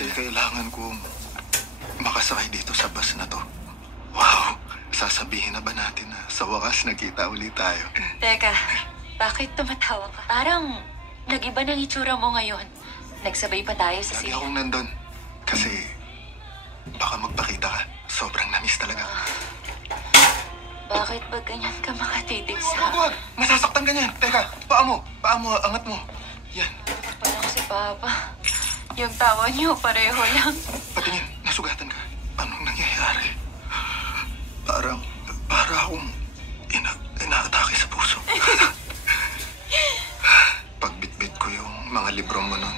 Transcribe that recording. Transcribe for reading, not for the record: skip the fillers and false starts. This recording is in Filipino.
Kasi kailangan kong makasakay dito sa bus na to. Wow! Sasabihin na ba natin na sa wakas nagkita ulit tayo? Teka, bakit tumatawa ka? Parang nag-iba ng itsura mo ngayon. Nagsabay pa tayo sa Lagi sila. akong nandun. Kasi baka magpakita ka. Sobrang namiss talaga. Bakit ba ganyan ka makatitig sa... Huwag! Masasaktan ka niyan. Teka, paa mo, angat mo. Yan. Parang si Papa. Yung tawa niyo, pareho lang. Patingin, nasugatan ka. Anong nangyayari? Para akong inaatake sa puso. Pagbitbit ko yung mga libro mo nun,